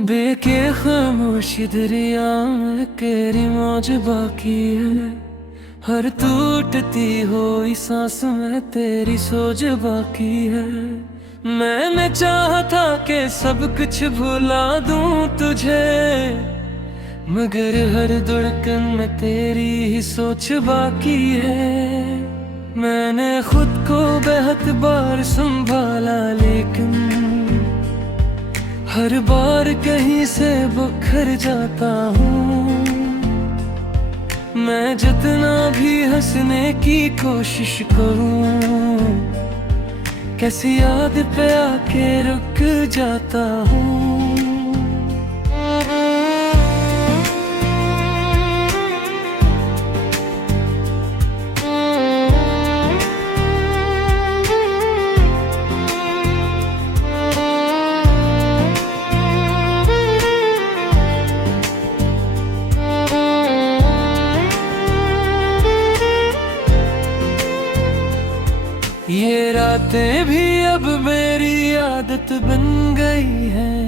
बेके खामोशी दरिया में तेरी मौज बाकी है। हर टूटती हुई सांस में तेरी सोच बाकी है। मैंने चाहा था कि सब कुछ भुला दूं तुझे, मगर हर धड़कन में तेरी ही सोच बाकी है। मैंने खुद को बेहद बार संभाला, लेकिन हर बार कहीं से बिखर जाता हूँ। मैं जितना भी हंसने की कोशिश करूँ, कैसी याद पे आके रुक जाता हूँ। ये रातें भी अब मेरी आदत बन गई है,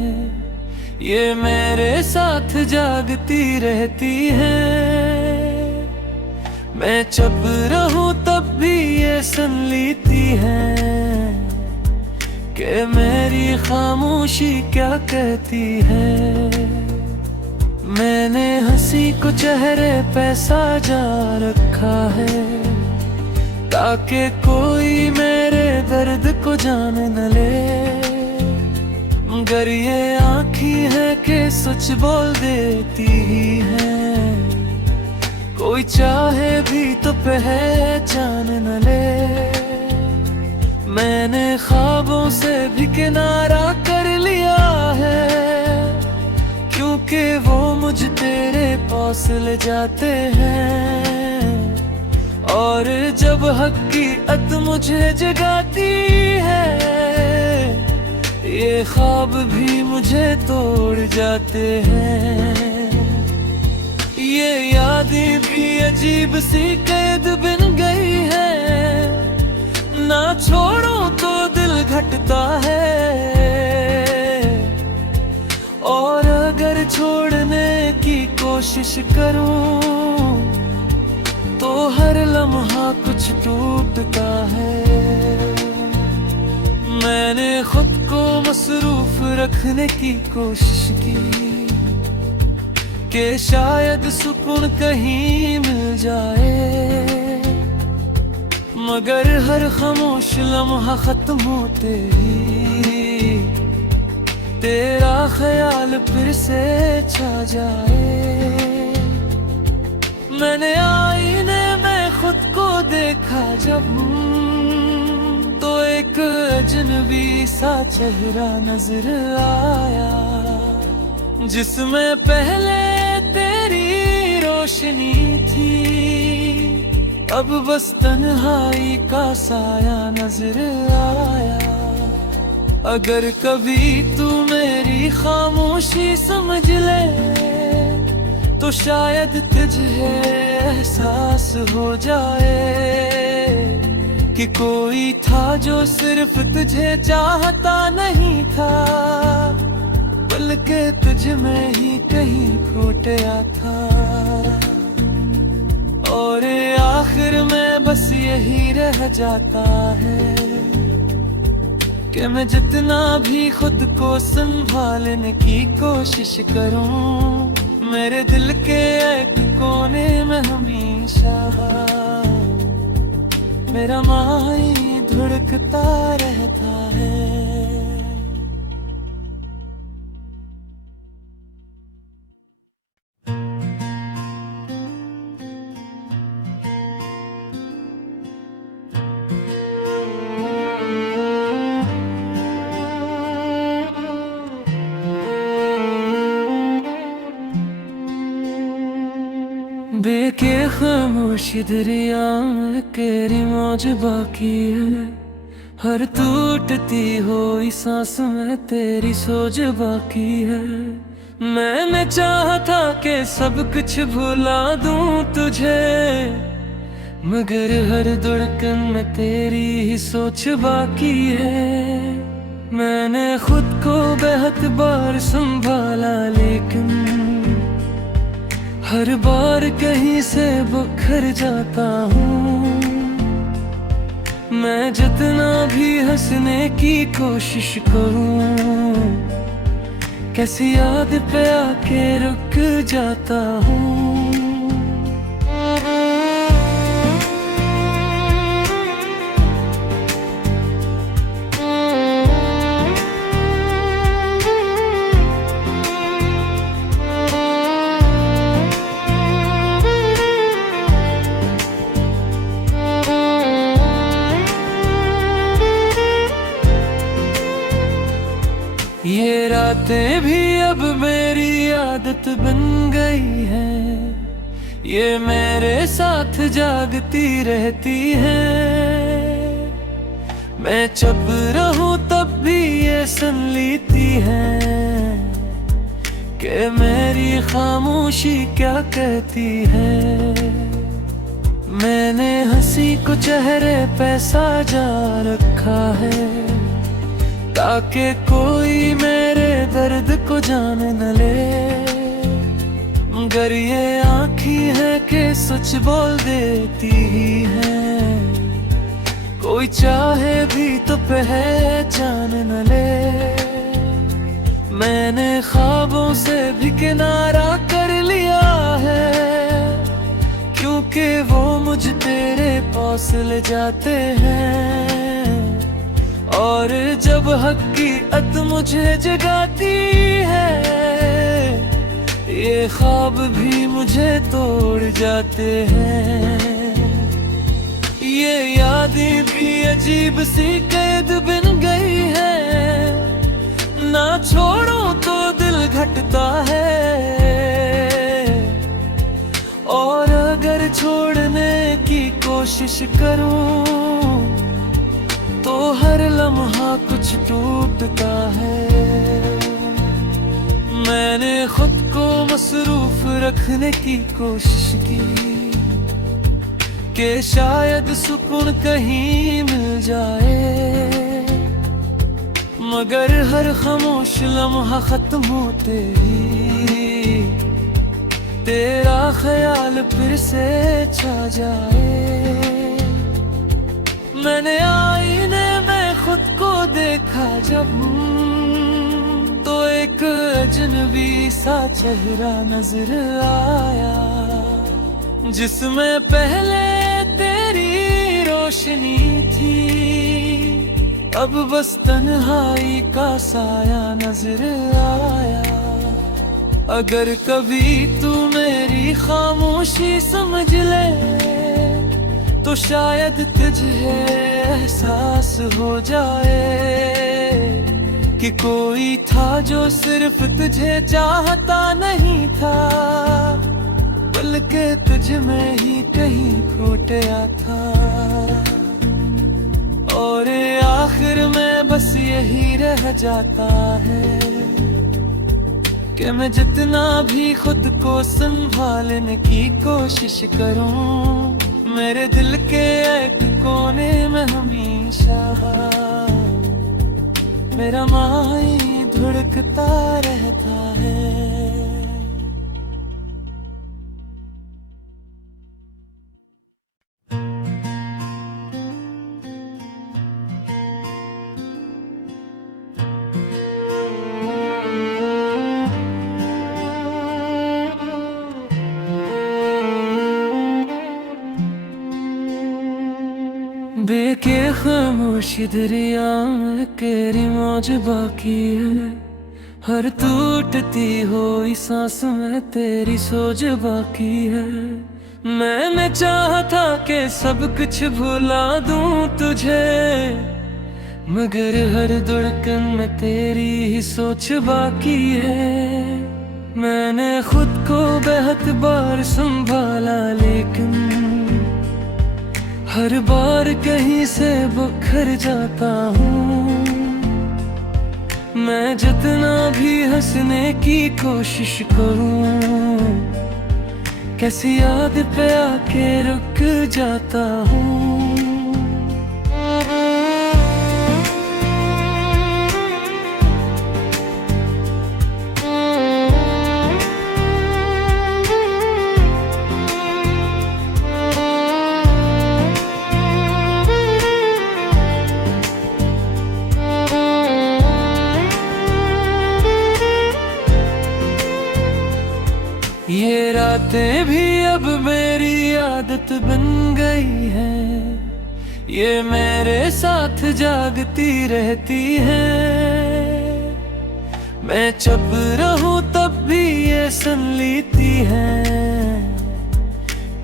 ये मेरे साथ जागती रहती है। मैं चुप रहूं तब भी ये सुन लेती है कि मेरी खामोशी क्या कहती है। मैंने हंसी को चेहरे पे साजा रखा है, ताकि कोई मेरे दर्द को जान न ले। मगर ये आँखें है कि सच बोल देती ही है, कोई चाहे भी तो पहचान न ले। मैंने ख्वाबों से भी किनारा कर लिया है, क्योंकि वो मुझ तेरे पास ले जाते हैं। और जब हकीकत मुझे जगाती है, ये ख्वाब भी मुझे तोड़ जाते हैं। ये यादें भी अजीब सी कैद बन गई है, ना छोड़ो तो दिल घटता है। और अगर छोड़ने की कोशिश करूं तो हर लम्हा कुछ टूटता है। मैंने खुद को मसरूफ रखने की कोशिश की कि शायद सुकून कहीं मिल जाए, मगर हर खामोश लम्हा खत्म होते ही तेरा ख्याल फिर से छा जाए। मैंने आईने में खुद को देखा जब, तो एक अजनबी सा चेहरा नजर आया, जिसमें पहले तेरी रोशनी थी। अब बस तन्हाई का साया नजर आया। अगर कभी तू मेरी खामोशी समझ ले, तो शायद तुझे एहसास हो जाए कि कोई था जो सिर्फ तुझे चाहता नहीं था, बल्कि तुझ में ही कहीं खो गया था। और आखिर में बस यही रह जाता है कि मैं जितना भी खुद को संभालने की कोशिश करूं, मेरे दिल के एक कोने में हमेशा मेरा माही धड़कता रहता है। बेके खामोशी दरिया में तेरी मौज बाकी है। हर टूटती हुई सांस में तेरी सोच बाकी है। मैंने चाहा था कि सब कुछ भुला दूं तुझे, मगर हर धड़कन में तेरी ही सोच बाकी है। मैंने खुद को बेहद बार संभाला, लेकिन हर बार कहीं से बिखर जाता हूँ। मैं जितना भी हंसने की कोशिश करूँ, कैसी याद पे आके रुक जाता हूँ। ये रातें भी अब मेरी आदत बन गई है, ये मेरे साथ जागती रहती है। मैं चुप रहूं तब भी ये सुन लेती है कि मेरी खामोशी क्या कहती है। मैंने हंसी को चेहरे पे साजा रखा है, ताकि कोई मेरे दर्द को जान न ले। मगर ये आँखें है कि सच बोल देती ही है, कोई चाहे भी तो पहचान न ले। मैंने ख्वाबों से भी किनारा कर लिया है, क्योंकि वो मुझ तेरे पास ले जाते हैं। और जब हकीकत मुझे जगाती है, ये ख्वाब भी मुझे तोड़ जाते हैं। ये यादें भी अजीब सी कैद बन गई है, ना छोड़ो तो दिल घटता है। और अगर छोड़ने की कोशिश करूं तो हर लम्हा कुछ टूटता है। मैंने खुद को मसरूफ रखने की कोशिश की कि शायद सुकून कहीं मिल जाए, मगर हर खामोश लम्हा खत्म होते ही तेरा ख्याल फिर से छा जाए। मैंने आईने में खुद को देखा जब, तो एक अजनबी सा चेहरा नजर आया, जिसमें पहले तेरी रोशनी थी, अब बस तन्हाई का साया नजर आया। अगर कभी तू मेरी खामोशी समझ ले, तो शायद तुझे एहसास हो जाए कि कोई था जो सिर्फ तुझे चाहता नहीं था, बल्कि तुझ में ही कहीं खो गया था। और आखिर में बस यही रह जाता है कि मैं जितना भी खुद को संभालने की कोशिश करूं, मेरे दिल के एक कोने में हमेशा मेरा माही धुड़कता रहता है। बेके खामोशी दरिया में तेरी मौज बाकी है, हर टूटती हुई सांस में तेरी सोच बाकी है। मैंने चाहा था कि सब कुछ भुला दूं तुझे, मगर हर धड़कन में तेरी ही सोच बाकी है। मैंने खुद को बेहद बार संभाला, लेकिन हर बार कहीं से बिखर जाता हूँ। मैं जितना भी हंसने की कोशिश करूँ, कैसी याद पे आके रुक जाता हूँ। रातें भी अब मेरी आदत बन गई है, ये मेरे साथ जागती रहती है। मैं चुप रहूं तब भी ये सुन लेती है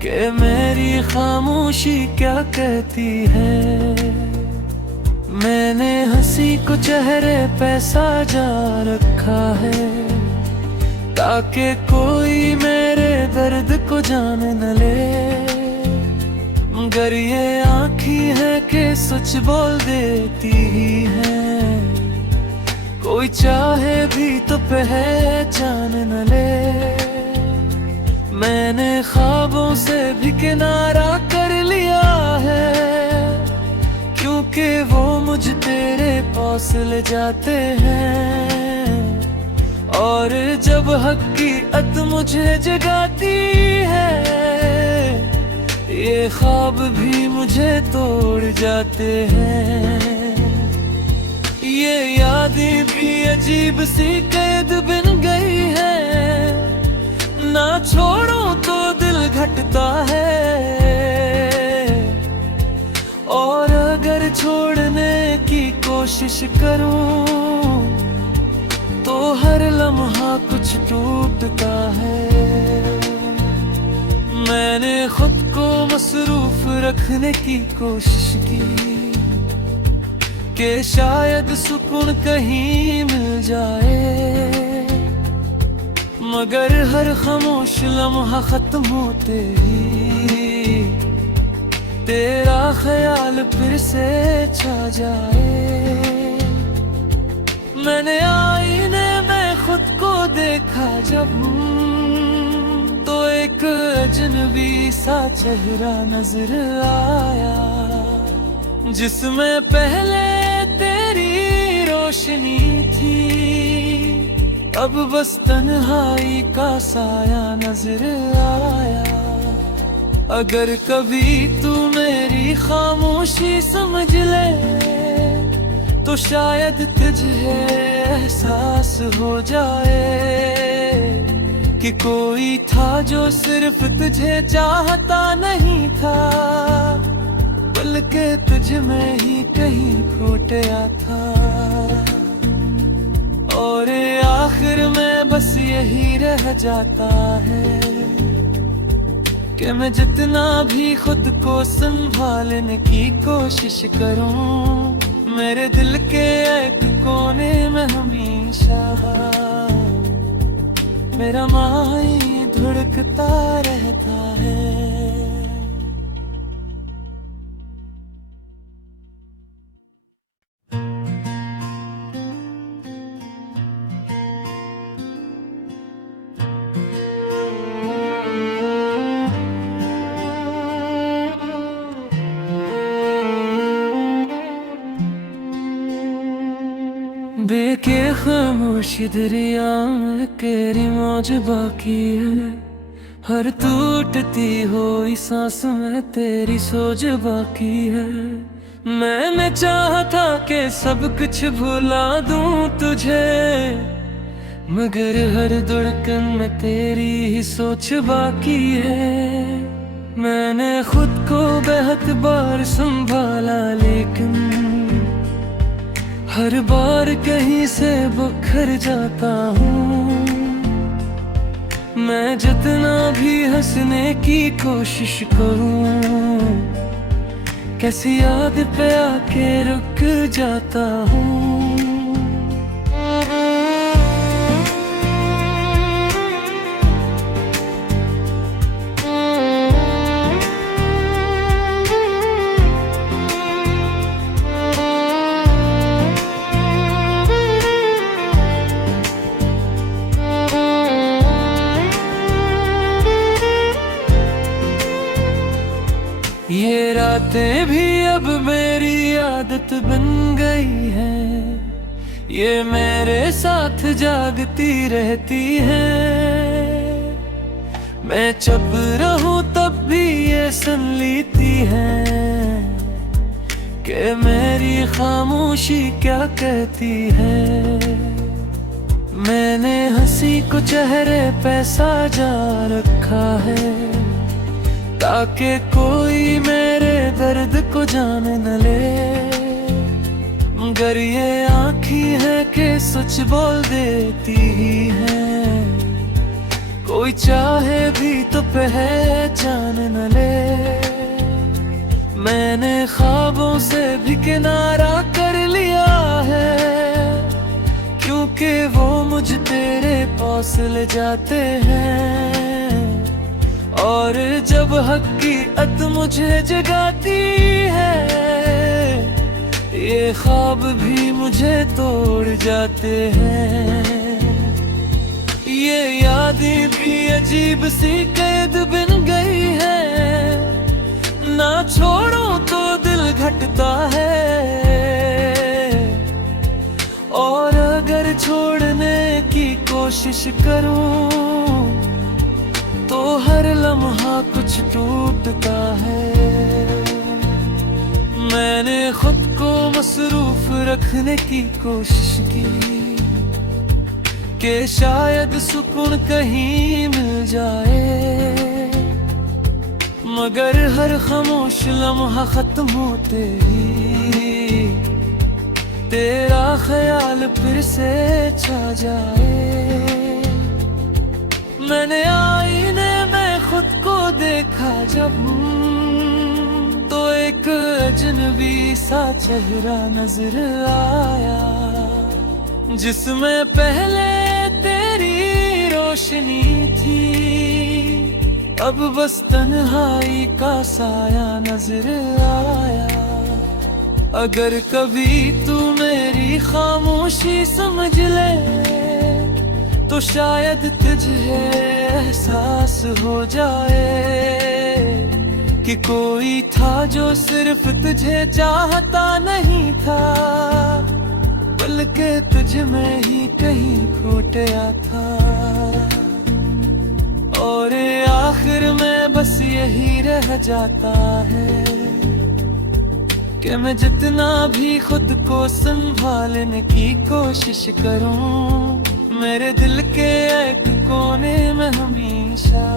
कि मेरी खामोशी क्या कहती है। मैंने हंसी को चेहरे पे साजा रखा है, ताकि कोई मेरे दर्द को जान न ले। मगर ये आँखें है कि सच बोल देती ही है, कोई चाहे भी तो पहचान न ले। मैंने ख्वाबों से भी किनारा कर लिया है, क्योंकि वो मुझ तेरे पास ले जाते हैं। और जब हकीकत मुझे जगाती है, ये ख्वाब भी मुझे तोड़ जाते हैं। ये यादें भी अजीब सी कैद बन गई है, ना छोड़ो तो दिल घटता है। और अगर छोड़ने की कोशिश करूं तो हर लम्हा कुछ टूटता है। मैंने खुद को मसरूफ रखने की कोशिश की कि शायद सुकून कहीं मिल जाए, मगर हर खामोश लम्हा खत्म होते ही तेरा ख्याल फिर से छा जाए। मैंने आईने में खुद को देखा जब, तो एक अजनबी सा चेहरा नजर आया, जिसमें पहले तेरी रोशनी थी, अब बस तन्हाई का साया नजर आया। अगर कभी तू मेरी खामोशी समझ ले, तो शायद तुझे एहसास हो जाए कि कोई था जो सिर्फ तुझे चाहता नहीं था, बल्कि तुझ में ही कहीं खो गया था। और आखिर में बस यही रह जाता है कि मैं जितना भी खुद को संभालने की कोशिश करूं, मेरे दिल के एक कोने में हमेशा मेरा माही धड़कता रहता है। बेके खामोश दरिया में तेरी मौज बाकी है, हर टूटती हुई सांस में तेरी सोच बाकी है। मैंने चाहा था कि सब कुछ भुला दूं तुझे, मगर हर धड़कन में तेरी ही सोच बाकी है। मैंने खुद को बेहद बार संभाला, लेकिन हर बार कहीं से बिखर जाता हूँ। मैं जितना भी हंसने की कोशिश करूँ, कैसी याद पे आके रुक जाता हूँ। ये रातें भी अब मेरी आदत बन गई है, ये मेरे साथ जागती रहती है। मैं चुप रहूं तब भी ये सुन लेती है कि मेरी खामोशी क्या कहती है। मैंने हंसी हंसी को चेहरे पे साजा रखा है, ताकि कोई मेरे दर्द को जान न ले। मगर ये आँखी है कि सच बोल देती ही है, कोई चाहे भी तो पहचान न ले। मैंने ख्वाबों से भी किनारा कर लिया है, क्योंकि वो मुझ तेरे पास ले जाते हैं। और जब हकीकत मुझे जगाती है, ये ख्वाब भी मुझे तोड़ जाते हैं। ये यादें भी अजीब सी कैद बन गई है, ना छोड़ो तो दिल घटता है। और अगर छोड़ने की कोशिश करूं तो हर लम्हा कुछ टूटता है। मैंने खुद को मसरूफ रखने की कोशिश की कि शायद सुकून कहीं मिल जाए, मगर हर खामोश लम्हा खत्म होते ही तेरा ख्याल फिर से छा जाए। मैंने आईने में खुद को देखा जब, तो एक अजनबी सा चेहरा नजर आया, जिसमें पहले तेरी रोशनी थी, अब बस तन्हाई का साया नजर आया। अगर कभी तू मेरी खामोशी समझ ले, तो शायद तुझे एहसास हो जाए कि कोई था जो सिर्फ तुझे चाहता नहीं था, बल्कि तुझ में ही कहीं खो गया था। और आखिर में बस यही रह जाता है कि मैं जितना भी खुद को संभालने की कोशिश करूं, मेरे दिल के एक कोने में हमेशा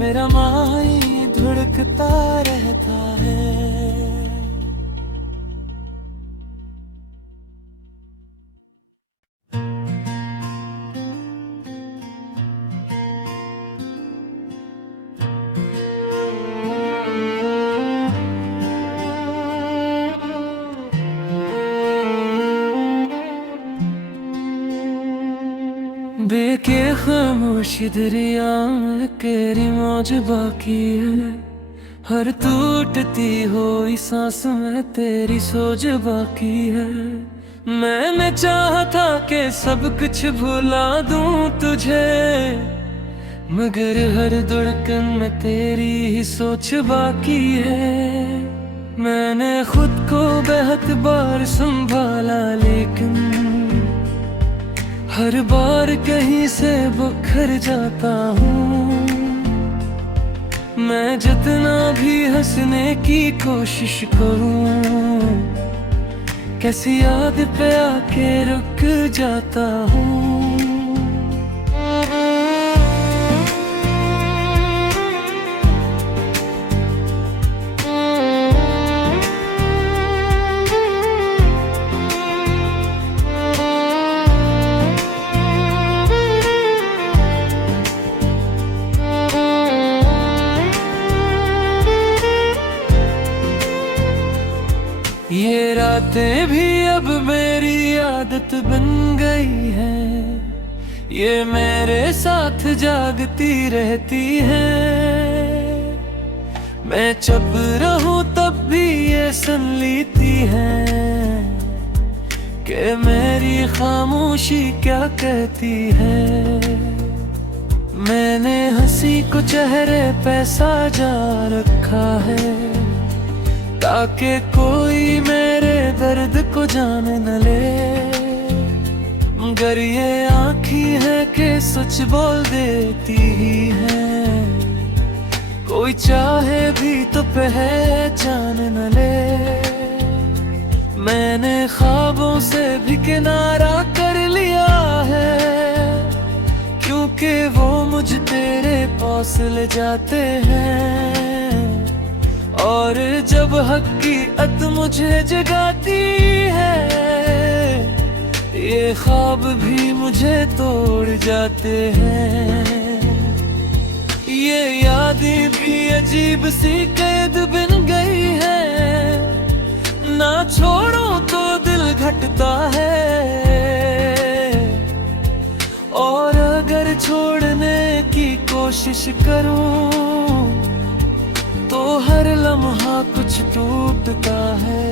मेरा माही धुड़कता रहता है। बेके खामोशी दरिया में तेरी मौज बाकी है, हर टूटती हुई सांस में तेरी सोच बाकी है। मैंने चाहा था कि सब कुछ भुला दूं तुझे, मगर हर धड़कन में तेरी ही सोच बाकी है। मैंने खुद को बेहद बार संभाला, लेकिन हर बार कहीं से बिखर जाता हूँ। मैं जितना भी हंसने की कोशिश करूँ, कैसी याद पे आके रुक जाता हूँ। ये रातें भी अब मेरी आदत बन गई है, ये मेरे साथ जागती रहती है। मैं चुप रहूं तब भी ये सुन लेती है कि मेरी खामोशी क्या कहती है। मैंने हंसी को चेहरे पे साजा रखा है, ताकि कोई मेरे दर्द को जान न ले। मगर ये आँखी है कि सच बोल देती ही है, कोई चाहे भी तो पहचान न ले। मैंने ख्वाबों से भी किनारा कर लिया है, क्योंकि वो मुझ तेरे पास ले जाते हैं। और जब हकीकत मुझे जगाती है, ये ख्वाब भी मुझे तोड़ जाते हैं। ये यादें भी अजीब सी कैद बन गई है, ना छोड़ो तो दिल घटता है। और अगर छोड़ने की कोशिश करूं तो हर लम्हा कुछ टूटता है।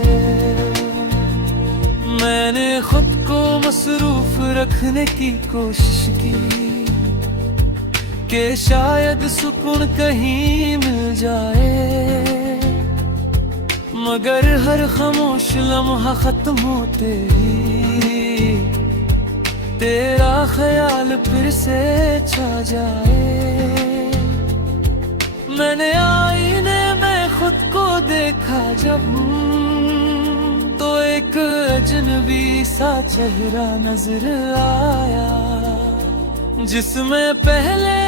मैंने खुद को मसरूफ रखने की कोशिश की कि शायद सुकून कहीं मिल जाए, मगर हर खामोश लम्हा खत्म होते ही तेरा ख्याल फिर से छा जाए। मैंने आईने में खुद को देखा जब, तो एक अजनबी सा चेहरा नजर आया, जिसमें पहले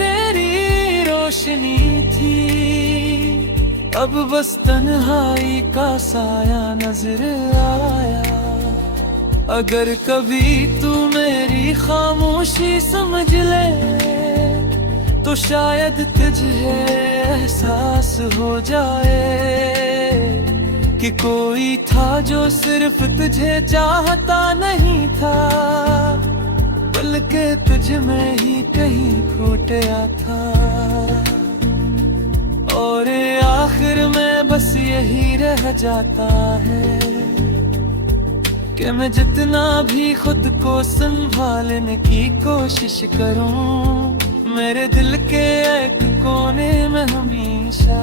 तेरी रोशनी थी, अब बस तन्हाई का साया नजर आया। अगर कभी तू मेरी खामोशी समझ ले तो शायद तुझे एहसास हो जाए कि कोई था जो सिर्फ तुझे चाहता नहीं था, बल्कि तुझ में ही कहीं खो गया था। और आखिर में बस यही रह जाता है कि मैं जितना भी खुद को संभालने की कोशिश करूं, मेरे दिल के एक कोने में हमेशा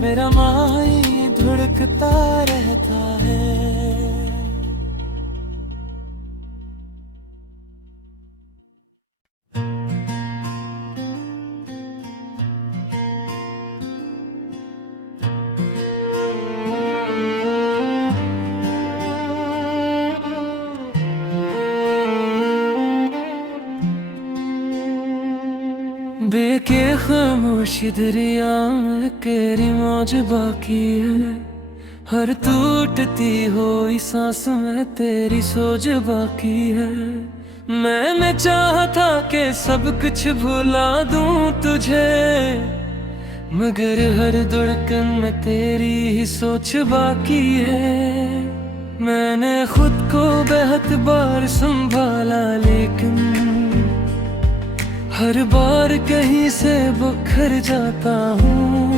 मेरा माही धड़कता रहता है। बेके खामोशी दरिया में तेरी मौज बाकी है, हर टूटती हुई सांस में तेरी सोच बाकी है। मैंने चाहा था कि सब कुछ भुला दूं तुझे, मगर हर धड़कन में तेरी ही सोच बाकी है। मैंने खुद को बहुत बार संभाला, लेकिन हर बार कहीं से बिखर जाता हूँ।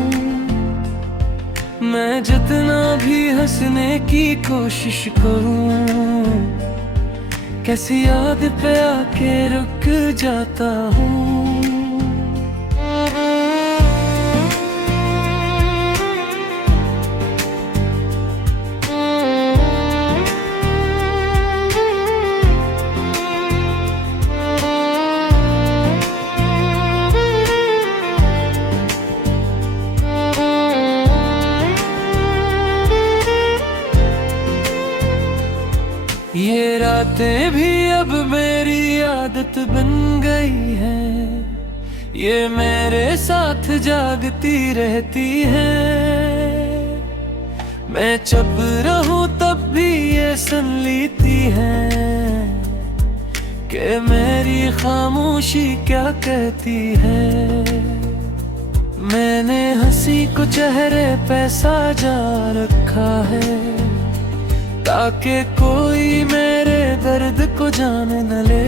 मैं जितना भी हंसने की कोशिश करूँ, कैसी याद पे आके रुक जाता हूँ। ये रातें भी अब मेरी आदत बन गई है, ये मेरे साथ जागती रहती है। मैं चुप रहूं तब भी ये सुन लेती है कि मेरी खामोशी क्या कहती है। मैंने हंसी को चेहरे पे साजा रखा है, ताकि कोई मेरे दर्द को जान न ले।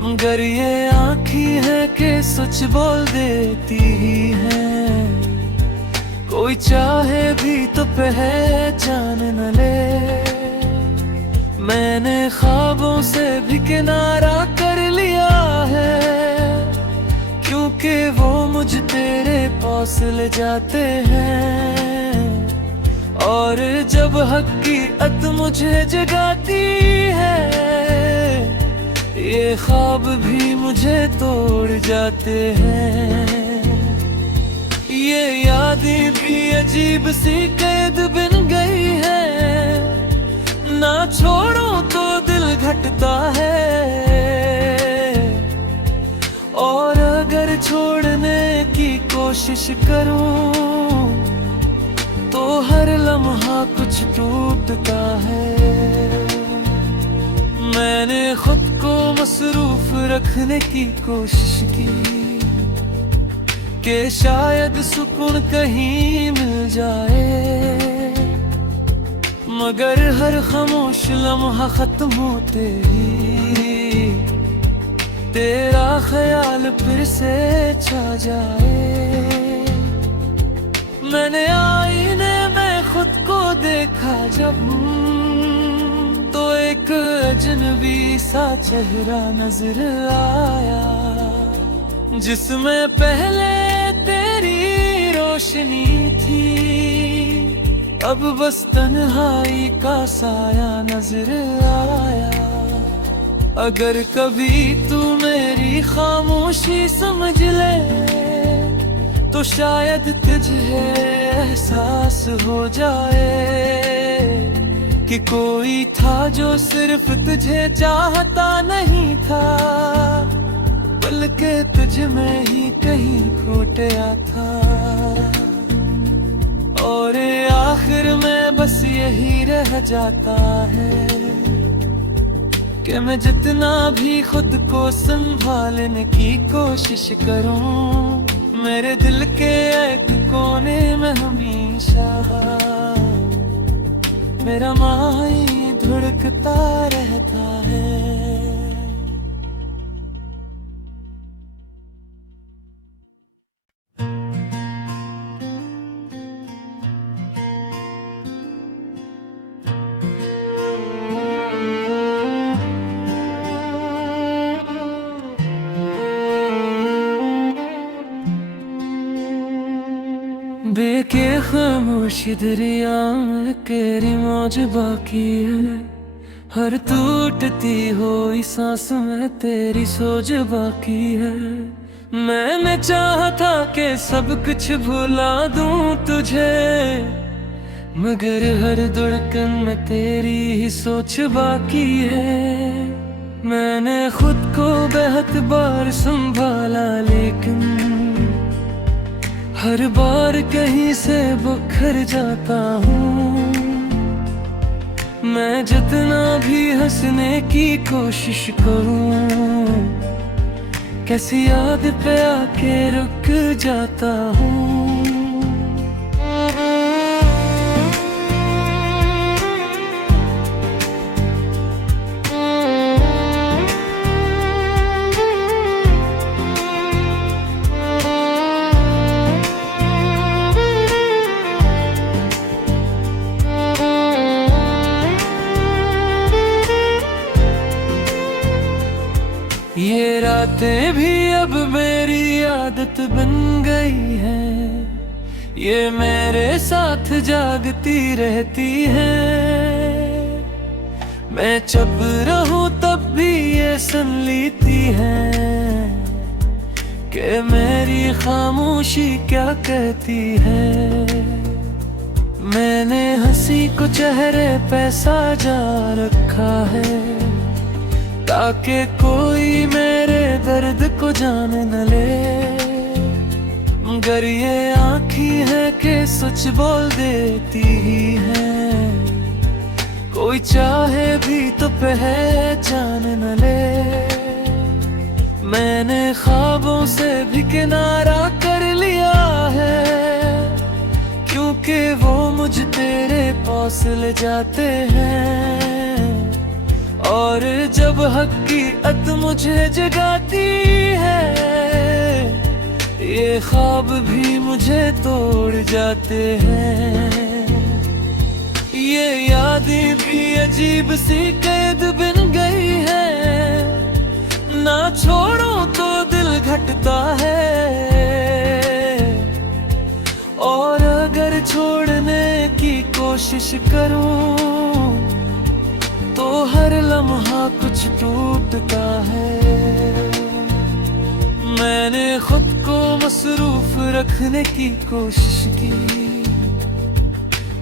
मगर ये आँखें है कि सच बोल देती ही है, कोई चाहे भी तो पहचान न ले। मैंने ख्वाबों से भी किनारा कर लिया है, क्योंकि वो मुझ तेरे पास ले जाते हैं। और जब हकीकत मुझे जगाती है, ये ख्वाब भी मुझे तोड़ जाते हैं। ये यादें भी अजीब सी कैद बन गई है, ना छोड़ो तो दिल घटता है। कोशिश करूं तो हर लम्हा कुछ टूटता है। मैंने खुद को मसरूफ रखने की कोशिश की कि शायद सुकून कहीं मिल जाए, मगर हर खामोश लम्हा खत्म होते ही तेरा ख्याल फिर से छा जाए। मैंने आईने में खुद को देखा जब, तो एक अजनबी सा चेहरा नजर आया, जिसमें पहले तेरी रोशनी थी, अब बस तन्हाई का साया नजर आया। अगर कभी तू मेरी खामोशी समझ ले तो शायद तुझे एहसास हो जाए कि कोई था जो सिर्फ तुझे चाहता नहीं था, बल्कि तुझ में ही कहीं खो गया था। और आखिर में बस यही रह जाता है कि मैं जितना भी खुद को संभालने की कोशिश करूं, मेरे दिल के एक कोने में हमेशा मेरा माही धड़कता रहता है। बेके खामोशी दरिया में केरी मौज बाकी है, हर टूटती हुई सांस में तेरी सोच बाकी है। मैंने चाहा था कि सब कुछ भुला दूं तुझे, मगर हर धड़कन में तेरी ही सोच बाकी है। मैंने खुद को बेहद बार संभाला, लेकिन हर बार कहीं से बिखर जाता हूँ। मैं जितना भी हंसने की कोशिश करूँ, कैसी याद पे आके रुक जाता हूँ। ये रातें भी अब मेरी आदत बन गई है, ये मेरे साथ जागती रहती है। मैं चुप रहूं तब भी ये सुन लेती है कि मेरी खामोशी क्या कहती है। मैंने हंसी को चेहरे पे साजा रखा है, ताकि कोई मेरे दर्द को जान न ले, मगर ये आँखें है कि सच बोल देती ही है। कोई चाहे भी तो पहचान न ले। मैंने ख्वाबों से भी किनारा कर लिया है, क्योंकि वो मुझ तेरे पास ले जाते हैं। और जब हकीकत मुझे जगाती है, ये ख्वाब भी मुझे तोड़ जाते हैं। ये यादें भी अजीब सी कैद बन गई है, ना छोड़ो तो दिल घटता है। और अगर छोड़ने की कोशिश करूं तो हर लम्हा कुछ टूटता है। मैंने खुद को मसरूफ रखने की कोशिश की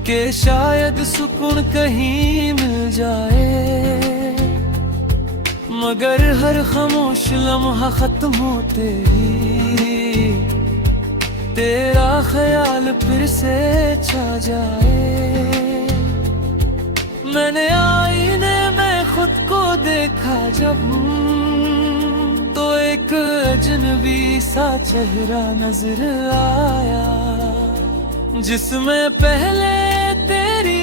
कि शायद सुकून कहीं मिल जाए, मगर हर खामोश लम्हा खत्म होते ही तेरा ख्याल फिर से छा जाए। मैंने आईने में खुद को देखा जब, तो एक अजनबी सा चेहरा नजर आया, जिसमें पहले तेरी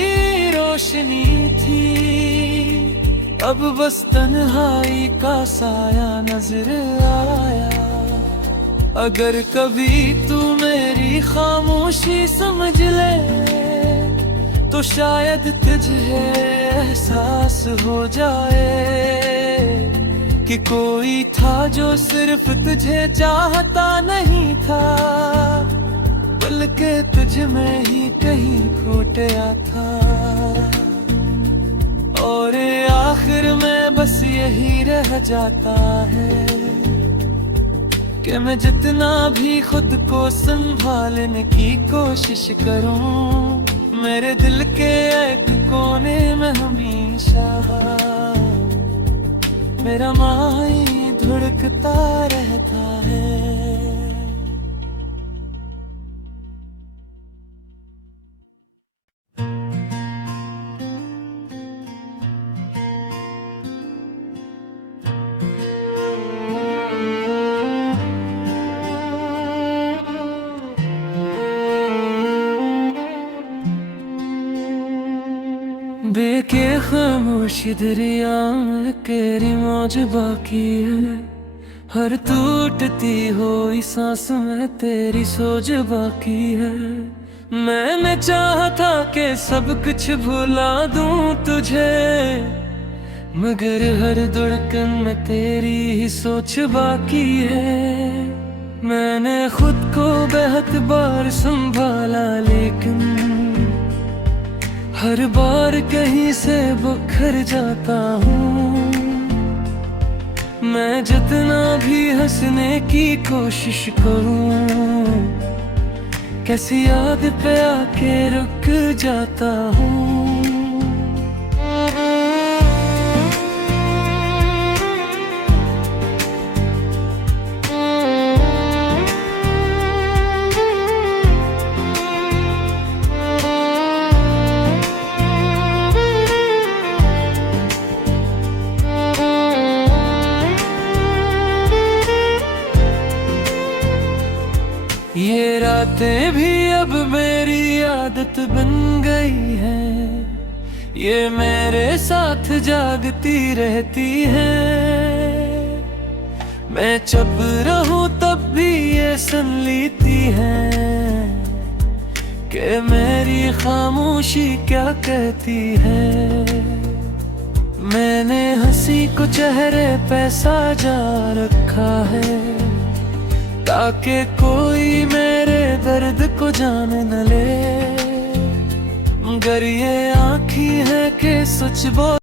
रोशनी थी, अब बस तन्हाई का साया नजर आया। अगर कभी तू मेरी खामोशी समझ ले, तो शायद तुझे एहसास हो जाए कि कोई था जो सिर्फ तुझे चाहता नहीं था, बल्कि तुझ में ही कहीं खो गया था। और आखिर में बस यही रह जाता है कि मैं जितना भी खुद को संभालने की कोशिश करूं, मेरे दिल के एक कोने में हमेशा मेरा माही धुड़कता रहता है। बेके खामोशी दरिया में तेरी मौज बाकी है, हर टूटती हुई सांस में तेरी सोच बाकी है। मैंने चाहा था कि सब कुछ भुला दूं तुझे, मगर हर धड़कन में तेरी ही सोच बाकी है। मैंने खुद को बेहद बार संभाला, लेकिन हर बार कहीं से बिखर जाता हूँ। मैं जितना भी हंसने की कोशिश करूँ, कैसी याद पे आके रुक जाता हूँ। ये रातें भी अब मेरी आदत बन गई है, ये मेरे साथ जागती रहती है। मैं चुप रहूं तब भी ये सुन लेती है कि मेरी खामोशी क्या कहती है। मैंने हंसी को चेहरे पे साजा रखा है, ताकि कोई मेरे दर्द को जान न ले। मगर ये आँखी है कि सच बोल